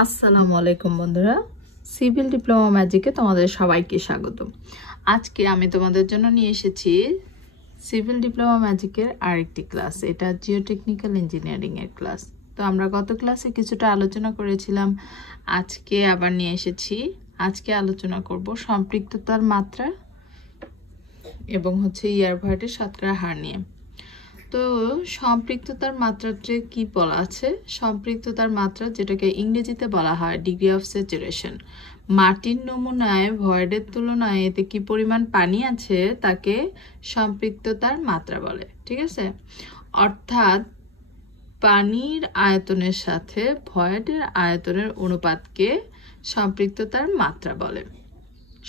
আসসালামু আলাইকুম বন্ধুরা, সিভিল ডিপ্লোমা ম্যাজিকে তোমাদের সবাইকে স্বাগত। আজকে আমি তোমাদের জন্য নিয়ে এসেছি সিভিল ডিপ্লোমা ম্যাজিকের আরেকটি ক্লাস। এটা জিওটেকনিক্যাল ইঞ্জিনিয়ারিং এর ক্লাস। তো আমরা গত ক্লাসে কিছুটা আলোচনা করেছিলাম, আজকে আবার নিয়ে এসেছি। আজকে আলোচনা করব সম্পৃক্ততার মাত্রা এবং ইয়ারভয়েডের শতকরা হার নিয়ে। তো সম্পৃক্ততার মাত্রাতে কি বলা আছে? সম্পৃক্ততার মাত্রা, যেটাকে ইংরেজিতে বলা হয় ডিগ্রি অফ স্যাচুরেশন, মাটির নমুনায় ভয়েডের তুলনায় এতে কি পরিমাণ পানি আছে তাকে সম্পৃক্ততার মাত্রা বলে। ঠিক আছে, অর্থাৎ পানির আয়তনের সাথে ভয়েডের আয়তনের অনুপাতকে সম্পৃক্ততার মাত্রা বলে।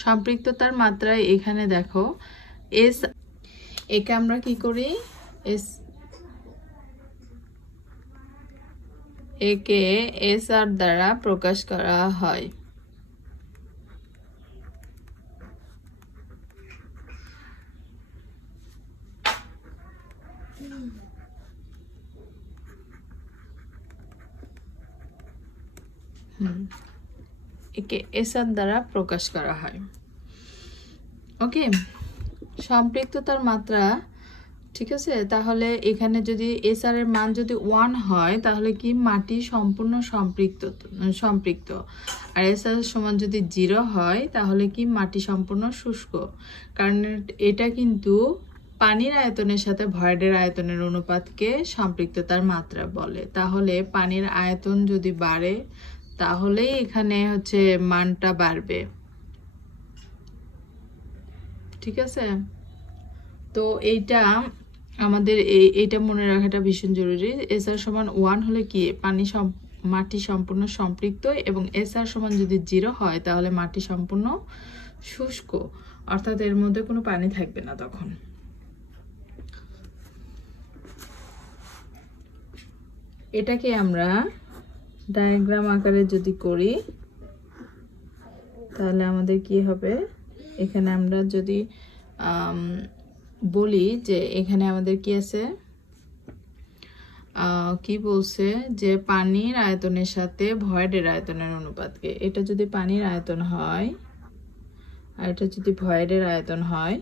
সম্পৃক্ততার মাত্রায় এখানে দেখো এস, একে আমরা কি করি, একে এস আর দ্বারা প্রকাশ করা হয়। একে এস আর দ্বারা প্রকাশ করা হয়। ওকে, সম্পৃক্ততার মাত্রা, ঠিক আছে। তাহলে এখানে যদি এস আর এর মান যদি 1 হয় তাহলে কি মাটি সম্পূর্ণ সম্পৃক্ত, আর এস আর সমান যদি 0 হয় তাহলে কি মাটি সম্পূর্ণ শুষ্ক। কারণ এটা কিন্তু পানির আয়তনের সাথে ভয়েডের আয়তনের অনুপাতকে সম্পৃক্ততার মাত্রা বলে। তাহলে পানির আয়তন যদি বাড়ে তাহলেই এখানে মানটা বাড়বে। ঠিক আছে, তো এইটা আমাদের এইটা মনে রাখাটা ভীষণ জরুরি। এস আর সমান 1 হলে কি মাটি সম্পূর্ণ সম্পৃক্ত, এবং এস আর সমান যদি 0 হয় তাহলে মাটি সম্পূর্ণ শুষ্ক, অর্থাৎ এর মধ্যে কোনো পানি থাকবে না তখন। এটাকে আমরা ডায়াগ্রাম আকারে যদি করি তাহলে আমাদের কি হবে, এখানে আমরা যদি বলি যে এখানে আমাদের কি আছে, কি বলছে যে পানির আয়তনের সাথে ভয়েডের আয়তনের অনুপাতকে, এটা যদি পানির আয়তন হয় আর এটা যদি ভয়েডের আয়তন হয়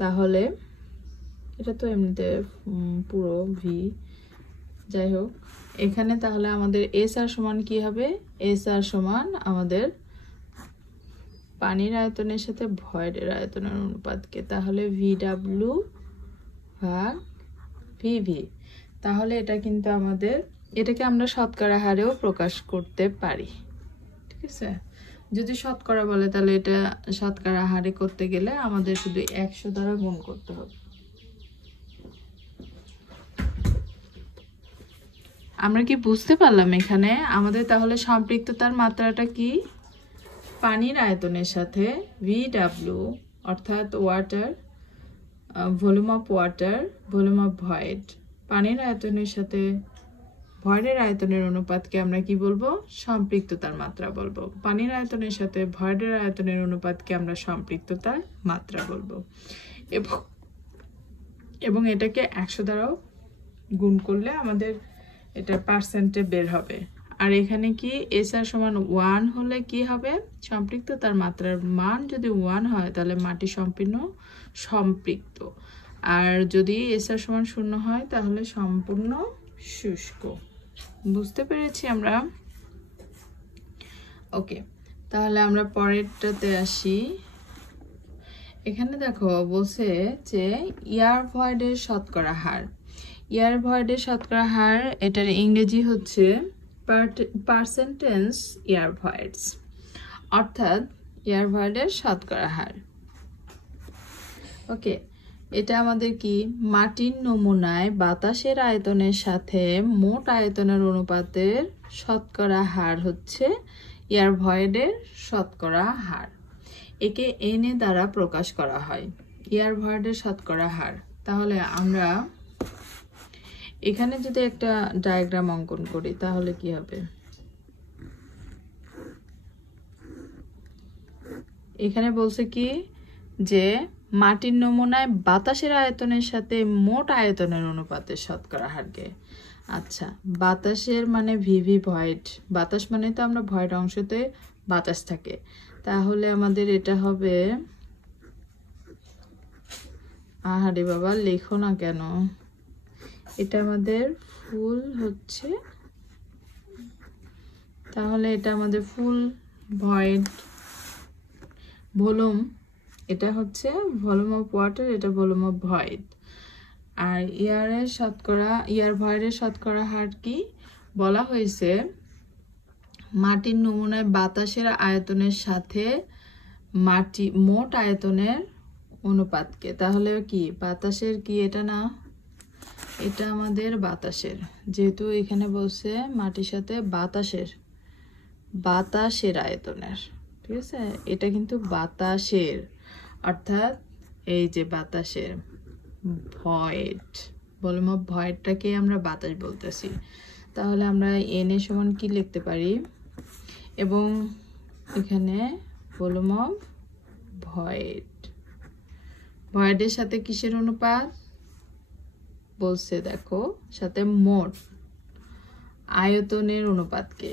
তাহলে এটা তো এমনিতে পুরো ভি, যাই হোক এখানে তাহলে আমাদের এস আর সমান কি হবে, এস আর সমান আমাদের পানির আয়তনের সাথে ভয়েডের আয়তনের অনুপাতকে, তাহলে VW ভাগ VV। তাহলে এটা কিন্তু আমাদের, এটাকে আমরা শতকরা হারেও প্রকাশ করতে পারি। ঠিক আছে, যদি শতকরা বলে তাহলে এটা শতকরা হারে করতে গেলে আমাদের শুধু 100 দ্বারা গুণ করতে হবে। আমরা কি বুঝতে পারলাম এখানে আমাদের তাহলে সম্পৃক্ততার মাত্রাটা কি, পানির আয়তনের সাথে VW অর্থাৎ water, volume of water, volume of void, পানির আয়তনের সাথে ভয়েডের আয়তনের অনুপাতকে আমরা কি বলবো, সম্পৃক্ততার মাত্রা বলবো। পানির আয়তনের সাথে ভয়েডের আয়তনের অনুপাতকে আমরা সম্পৃক্ততার মাত্রা বলবো, এবং এটাকে 100 দ্বারাও গুণ করলে আমাদের এটা পার্সেন্টে বের হবে। আর এখানে কি এস আর সমান 1 হলে কি হবে, সম্পৃক্ততার মাত্রার মান যদি 1 হয় তাহলে মাটি সম্পূর্ণ সম্পৃক্ত, আর যদি এস আর সমান 0 হয় তাহলে সম্পূর্ণ শুষ্ক। বুঝতে পেরেছি আমরা? ওকে, তাহলে আমরা পরেরটাতে আসি। এখানে দেখো বলছে যে ইয়ার ভয়েডের শতকরা হার। ইয়ার ভয়েডের শতকরা হার, এটার ইংরেজি হচ্ছে পার্সেন্টেজ ইয়ার ভয়েডস, অর্থাৎ ইয়ার ভয়েডের শতকরা হার। ওকে, এটা আমাদের কি, মাটির নমুনায় বাতাসের আয়তনের সাথে মোট আয়তনের অনুপাতের শতকরা হার হচ্ছে ইয়ার ভয়েডের শতকরা হার। একে এন দ্বারা প্রকাশ করা হয়, ইয়ার ভয়েডের শতকরা হার। তাহলে আমরা এখানে যদি একটা ডায়াগ্রাম অঙ্কন করি তাহলে কি হবে, এখানে বলছে কি যে মাটির নমুনায় বাতাসের আয়তনের সাথে মোট আয়তনের অনুপাতের শতকরা হারকে আচ্ছা, বাতাসের মানে ভিভি ভয়েড, বাতাস মানে তো আমরা ভয়েড অংশতে বাতাস থাকে, তাহলে আমাদের এটা হবে, আহারে বাবা লেখো না কেন, এটা আমাদের ফুল হচ্ছে, তাহলে এটা আমাদের ফুল ভয়েড ভলিউম, এটা হচ্ছে ভলিউম অফ ওয়াটার, এটা ভলিউম অফ ভয়েড। আর ইয়ারের শতকরা, ইয়ার ভয়েডের শতকরা হার কি বলা হয়েছে, মাটির নমুনায় বাতাসের আয়তনের সাথে মাটি মোট আয়তনের অনুপাতকে, তাহলে কি বাতাসের কি এটা না, এটা আমাদের বাতাসের, যেহেতু এখানে বলছে মাটির সাথে বাতাসের আয়তনের, ঠিক আছে, এটা কিন্তু বাতাসের, অর্থাৎ এই যে বাতাসের ভয়েড, ভলিউম অফ ভয়েডটাকে আমরা বাতাস বলতেছি, তাহলে আমরা এন এর সমান কি লিখতে পারি, এবং এখানে ভলিউম অফ ভয়েডের সাথে কিসের অনুপাত বলছে দেখো, সাথে মোট আয়তনের অনুপাতকে,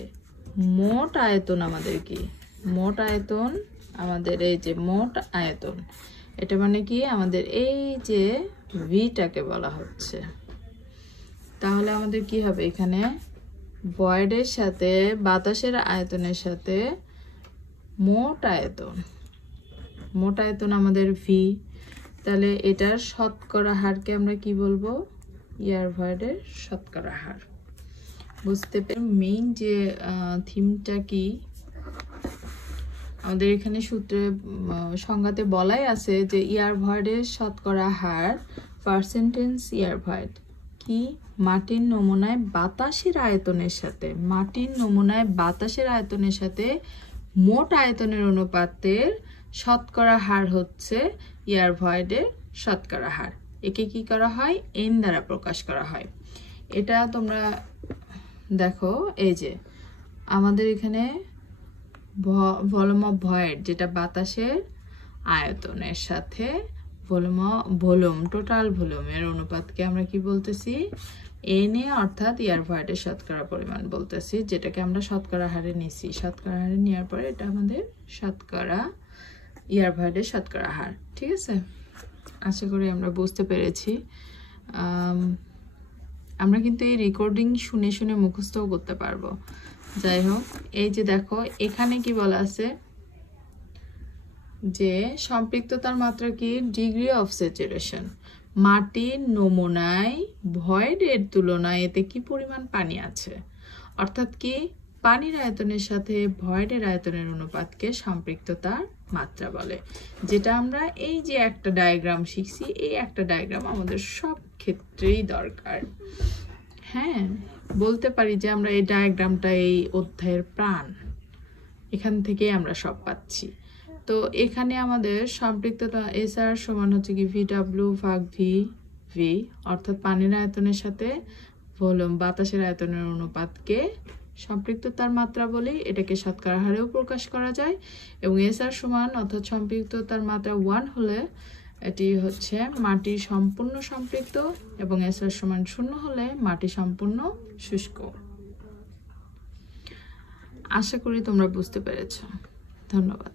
মোট আয়তন আমাদের কি, মোট আয়তন আমাদের এই যে মোট আয়তন, এটা মানে কি আমাদের এই যে ভিটাকে বলা হচ্ছে, তাহলে আমাদের কি হবে এখানে ভয়েডের সাথে বাতাসের আয়তনের সাথে মোট আয়তন আমাদের ভি, তাহলে এটার শতকরা হারকে আমরা কি বলবো, ইয়ার ভয়েডের শতকরা হার। বুঝতে পেরে মেইন যে থিমটা কি, আমাদের এখানে সূত্রে সংজ্ঞাতে বলাই আছে যে ইয়ার ভয়েডের শতকরা হার পার্সেন্টেজ ইয়ার ভয়েড কি, মাটির নমুনায় বাতাসের আয়তনের সাথে মোট আয়তনের অনুপাতের শতকরা হার হচ্ছে ইয়ার ভয়েডের শতকরা হার। একে কি করা হয়, এন দ্বারা প্রকাশ করা হয়। এটা তোমরা দেখো, এই যে আমাদের এখানে ভলিউম অফ ভয়েড যেটা বাতাসের আয়তনের সাথে ভলিউম টোটাল ভলিউমের অনুপাতকে আমরা কি বলতেছি, এন এ, অর্থাৎ ইয়ার ভয়েডের শতকরা পরিমাণ বলতেছি, যেটাকে আমরা শতকরা হারে নিছি, শতকরা হারে নেওয়ার পরে এটা আমাদের শতকরা ইয়ার ভয়েডের শতকরা হার। ঠিক আছে, আশা করি আমরা বুঝতে পেরেছি। আমরা কিন্তু এই রেকর্ডিং শুনে শুনে মুখস্থও করতে পারবো। যাই হোক, এই যে দেখো এখানে কি বলা আছে যে সম্পৃক্ততার মাত্রা কি, ডিগ্রি অফ স্যাচুরেশন, মাটির নমুনায় ভয়েডের তুলনায় এতে কি পরিমাণ পানি আছে, অর্থাৎ কি পানির আয়তনের সাথে ভয়েডের আয়তনের অনুপাতকে সম্পৃক্ততার মাত্রা বলে, যেটা আমরা এই যে একটা ডায়াগ্রাম শিখছি, এই একটা ডায়াগ্রাম আমাদের সব ক্ষেত্রেই দরকার। হ্যাঁ, বলতে পারি যে আমরা এই ডায়াগ্রামটা এই অধ্যায়ের প্রাণ, এখান থেকেই আমরা সব পাচ্ছি। তো এখানে আমাদের সম্পৃক্ততা এসআর সমান হচ্ছে কি ভিডব্লিউ ভাগ ভি, অর্থাৎ পানির আয়তনের সাথে ভলিউম বাতাসের আয়তনের অনুপাতকে সম্পৃক্ততার মাত্রা বলি, এটাকে শতকরা হারেও প্রকাশ করা যায়। এবং এসআর সমান অর্থাৎ সম্পৃক্ততার মাত্রা 1 হলে এটি হচ্ছে মাটি সম্পূর্ণ সম্পৃক্ত, এবং এসআর সমান 0 হলে মাটি সম্পূর্ণ শুষ্ক। আশা করি তোমরা বুঝতে পেরেছ। ধন্যবাদ।